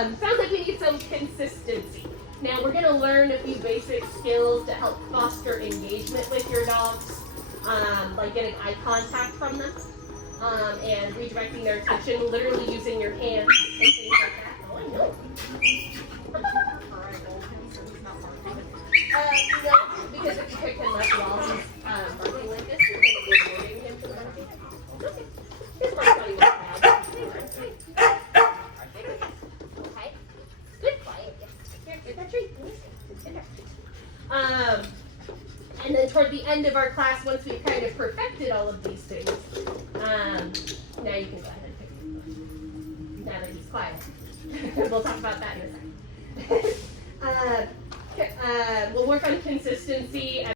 Sounds like we need some consistency. Now we're going to learn a few basic skills to help foster engagement with your dogs, like getting eye contact from them, and redirecting their attention, literally using your hands and things like that. Oh, I know. No, because if you pick him up while he's barking like this, you're going to be avoiding him from barking. Okay. Here's my buddy with the dog. Okay. Good, quiet. Here, get that treat. Get there. And then toward the end of our class, once we've kind of perfected all of these things, now you can go ahead and pick him up. Now that he's quiet. We'll talk about that in a second. We'll work on consistency.